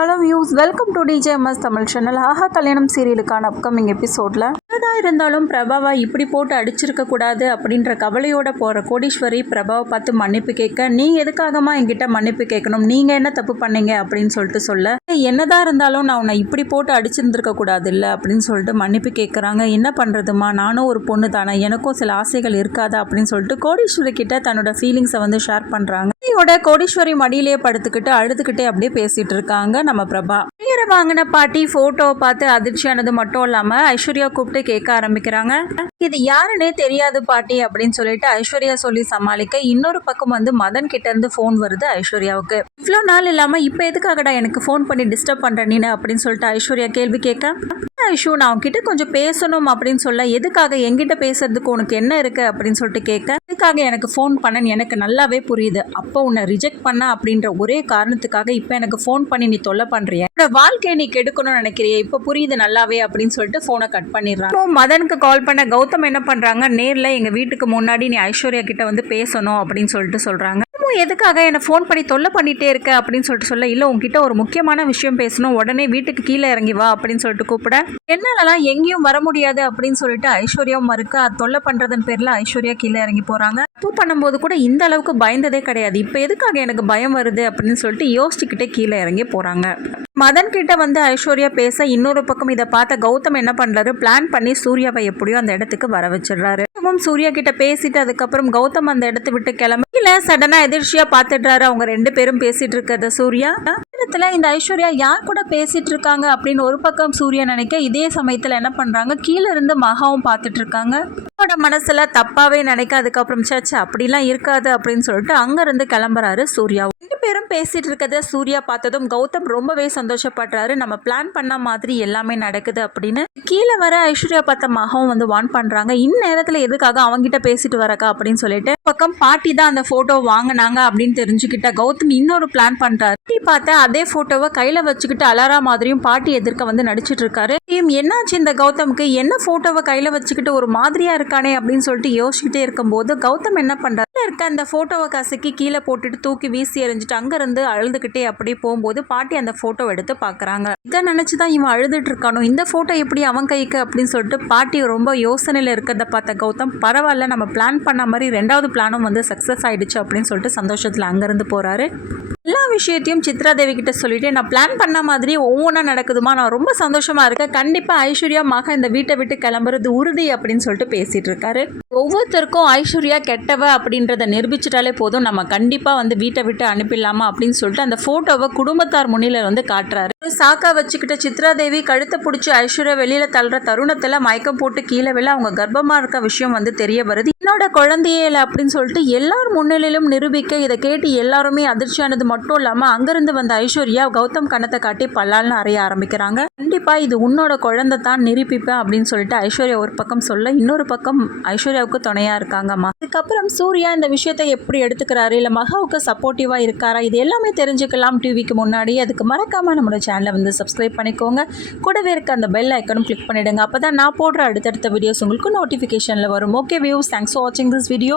Hello views, welcome to DJMS Tamil channel. Aaha Kalyanam சீரியலுக்கான upcoming எபிசோடில் என்னதான் இருந்தாலும் பிரபாவை இப்படி போட்டு அடிச்சிருக்க கூடாது அப்படின்ற கவலையோட போகிற கோடீஸ்வரி பிரபாவை பார்த்து மன்னிப்பு கேட்க, நீ எதுக்காகமா என்கிட்ட மன்னிப்பு கேட்கணும், நீங்கள் என்ன தப்பு பண்ணீங்க அப்படின்னு சொல்ல என்னதான் இருந்தாலும் நான் உன்னை இப்படி போட்டு அடிச்சிருந்துருக்க கூடாது இல்லை அப்படின்னு சொல்லிட்டு மன்னிப்பு கேட்குறாங்க. என்ன பண்ணுறதுமா, நானும் ஒரு பொண்ணு தானே, எனக்கும் சில ஆசைகள் இருக்காதா அப்படின்னு சொல்லிட்டு கோடீஸ்வரி கிட்ட தன்னோட ஃபீலிங்ஸை வந்து ஷேர் பண்ணுறாங்க. கோடீஸ்வரி மடியிலேயே படுத்துக்கிட்டு அழுதுகிட்டே அப்படியே பேசிட்டு இருக்காங்க நம்ம பிரபா. உயிரை வாங்கின பாட்டி போட்டோவை பார்த்து அதிர்ச்சியானது மட்டும் இல்லாம ஐஸ்வர்யா கூப்பிட்டு கேட்க ஆரம்பிக்கிறாங்க. இது யாருன்னே தெரியாது பாட்டி அப்படின்னு சொல்லிட்டு ஐஸ்வர்யா சொல்லி சமாளிக்க, இன்னொரு பக்கம் வந்து மதன் கிட்ட இருந்து போன் வருது ஐஸ்வர்யாவுக்கு. இவ்வளோ நாள் இல்லாம இப்ப எதுக்காகடா எனக்கு போன் பண்ணி டிஸ்டர்ப் பண்ற நீனு அப்படின்னு சொல்லிட்டு ஐஸ்வர்யா கேள்வி கேட்க, ஐஷு நான் உன்கிட்ட கொஞ்சம் பேசணும் அப்படின்னு சொல்ல, எதுக்காக என்கிட்ட பேசுறதுக்கு உனக்கு என்ன இருக்கு அப்படின்னு சொல்லிட்டு கேட்க, எதுக்காக எனக்கு ஃபோன் பண்ணன்னு எனக்கு நல்லாவே புரியுது. அப்போ உன்னை ரிஜெக்ட் பண்ண அப்படின்ற ஒரே காரணத்துக்காக இப்போ எனக்கு ஃபோன் பண்ணி நீ தொல்லை பண்றிய, என்னோட வாழ்க்கையை நீ கெடுக்கணும்னு நினைக்கிறிய, இப்போ புரியுது நல்லாவே அப்படின்னு சொல்லிட்டு ஃபோனை கட் பண்ணிடுறான். இப்போ மதனுக்கு கால் பண்ண கௌதம் என்ன பண்றாங்க, நேரில் எங்க வீட்டுக்கு முன்னாடி நீ ஐஸ்வர்யா கிட்ட வந்து பேசணும் அப்படின்னு சொல்லிட்டு சொல்றாங்க. எதுக்காக என்னை ஃபோன் பண்ணி தொல்லை பண்ணிட்டே இருக்க அப்படின்னு சொல்லிட்டு சொல்ல, இல்லை உங்ககிட்ட ஒரு முக்கியமான விஷயம் பேசணும், உடனே வீட்டுக்கு கீழே இறங்கி வா அப்படின்னு சொல்லிட்டு கூப்பிட, என்னாலலாம் எங்கேயும் வர முடியாது அப்படின்னு சொல்லிட்டு ஐஸ்வர்யாவும் மறுக்க, தொல்லை பண்றதன் பேர்ல ஐஸ்வர்யா கீழே இறங்கி போறாங்க. தப்பு பண்ணும்போது கூட இந்த அளவுக்கு பயந்ததே கிடையாது, இப்போ எதுக்காக எனக்கு பயம் வருது அப்படின்னு சொல்லிட்டு யோசிச்சுக்கிட்டே கீழே இறங்கி போறாங்க. மதன் கிட்ட வந்து ஐஸ்வர்யா பேச, இன்னொரு பக்கம் இதை பார்த்த கௌதம் என்ன பண்றாரு, பிளான் பண்ணி சூர்யாவை எப்படியோ அந்த இடத்துக்கு வர வச்சிடுறாரு. சூர்யா கிட்ட பேசிட்டு அதுக்கப்புறம் கௌதம் அந்த இடத்தை விட்டு கிளம்ப சடனா எதிர்ச்சியா பாத்துடுறாரு. அவங்க ரெண்டு பேரும் பேசிட்டு இருக்கிறத சூர்யா இந்த ஐஸ்வர்யா யார் கூட பேசிட்டு இருக்காங்க அப்படின்னு ஒரு பக்கம் சூர்யா நினைக்க, இதே சமயத்துல என்ன பண்றாங்க, கீழே இருந்து மகாவும் பார்த்துட்டு இருக்காங்க. அவனோட மனசுல தப்பாவே நினைக்க, அதுக்கப்புறம் சேச்சு அப்படிலாம் இருக்காது அப்படின்னு சொல்லிட்டு அங்க இருந்து கிளம்புறாரு சூர்யா. ரெண்டு பேரும் பேசிட்டு இருக்கத சூர்யா பார்த்ததும் கௌதம் ரொம்பவே சந்தோஷப்படுறாரு. நம்ம பிளான் பண்ண மாதிரி எல்லாமே நடக்குது அப்படின்னு. கீழே வர ஐஸ்வர்யா பார்த்த மகாவும் வந்து வான் பண்றாங்க, இந்நேரத்துல எதுக்காக அவங்கிட்ட பேசிட்டு வரக்கா அப்படின்னு சொல்லிட்டு. பக்கம் பாட்டி தான் அந்த போட்டோ வாங்கினாங்க அப்படின்னு தெரிஞ்சுக்கிட்ட கௌதம் இன்னொரு பிளான் பண்றாரு. பார்த்தா அதே போட்டோவை கையில வச்சுக்கிட்டு அலாரா மாதிரியும் பாட்டி எதிர்க்க வந்து நடிச்சிட்டு இருக்காரு. என்னாச்சு இந்த கௌதமுக்கு, என்ன போட்டோவை கையில வச்சுக்கிட்டு ஒரு மாதிரியா இருக்கானே அப்படின்னு சொல்லிட்டு யோசிச்சுட்டே இருக்கும் போது கௌதம் என்ன பண்றாரு, இருக்க அந்த போட்டோவை கசக்கி கீழே போட்டுட்டு தூக்கி வீசி எறிஞ்சிட்டு அங்க இருந்து அழுதுகிட்டே அப்படி போகும்போது பாட்டி அந்த போட்டோ எடுத்து பாக்குறாங்க. இதை நினைச்சுதான் இவன் அழுதுட்டு இருக்கானோ, இந்த போட்டோ எப்படி அவன் கைக்கு அப்படின்னு சொல்லிட்டு பாட்டி ரொம்ப யோசனையில இருக்கிறத பார்த்த கௌதம், பரவாயில்ல நம்ம பிளான் பண்ண மாதிரி ரெண்டாவது பிளானும் வந்து சக்சஸ் ஆயிடுச்சு அப்படின்னு சொல்லிட்டு சந்தோஷத்துல அங்கிருந்து போறாரு. எல்லா விஷயத்தையும் சித்ரா தேவி கிட்ட சொல்லிட்டு, நான் பிளான் பண்ண மாதிரி ஒவ்வொன்றா நடக்குதுமா, நான் ரொம்ப சந்தோஷமா இருக்கேன், கண்டிப்பா ஐஸ்வர்யா மகா இந்த வீட்டை விட்டு கிளம்புறது உறுதி அப்படின்னு சொல்லிட்டு பேசிட்டு இருக்காரு. ஒவ்வொருத்தருக்கும் ஐஸ்வர்யா கெட்டவ அப்படின்றத நிரூபிச்சிட்டாலே போதும், நம்ம கண்டிப்பா வந்து வீட்டை விட்டு அனுப்பிடலாமா அப்படின்னு சொல்லிட்டு அந்த போட்டோவை குடும்பத்தார் முன்னில வந்து காட்டுறாரு. சாக்கா வச்சுக்கிட்ட சித்ரா தேவி கழுத்தை பிடிச்சி ஐஸ்வர்யா வெளியில தள்ளுற தருணத்துல மயக்கம் போட்டு கீழே வெளில அவங்க கர்ப்பமா இருக்க விஷயம் வந்து தெரிய வருது. என்னோட குழந்தையே இல்லை அப்படின்னு சொல்லிட்டு எல்லாரும் முன்னிலையிலும் நிரூபிக்க, இதை கேட்டு எல்லாருமே அதிர்ச்சியானது மட்டும் இல்லாம அங்கிருந்து வந்த ஐஸ்வர்யா கௌதம் கணத்தை காட்டி பல்லால்னு அறைய ஆரம்பிக்கிறாங்க. கண்டிப்பா இது உன்னோட குழந்தை தான் நிரூபிப்பேன் அப்படின்னு சொல்லிட்டு ஐஸ்வர்யா ஒரு பக்கம் சொல்ல, இன்னொரு பக்கம் ஐஸ்வர்யாவுக்கு துணையா இருக்காங்கம்மா. அதுக்கப்புறம் சூர்யா இந்த விஷயத்தை எப்படி எடுத்துக்கிறாரு, இல்ல மகாவுக்கு சப்போர்ட்டிவா இருக்காரா, இது எல்லாமே தெரிஞ்சுக்கலாம் டிவிக்கு முன்னாடி. அதுக்கு மறக்காம நம்மளோட சேனலை வந்து சப்ஸ்கிரைப் பண்ணிக்கோங்க. கூடவே இருக்க அந்த பெல் ஐக்கனும் கிளிக் பண்ணிடுங்க, அப்பதான் நான் போடுற அடுத்தடுத்த வீடியோஸ் உங்களுக்கு நோட்டிஃபிகேஷன்ல வரும். ஓகே வியூஸ், தேங்க்ஸ் ஃபார் வாட்சிங் திஸ் வீடியோ.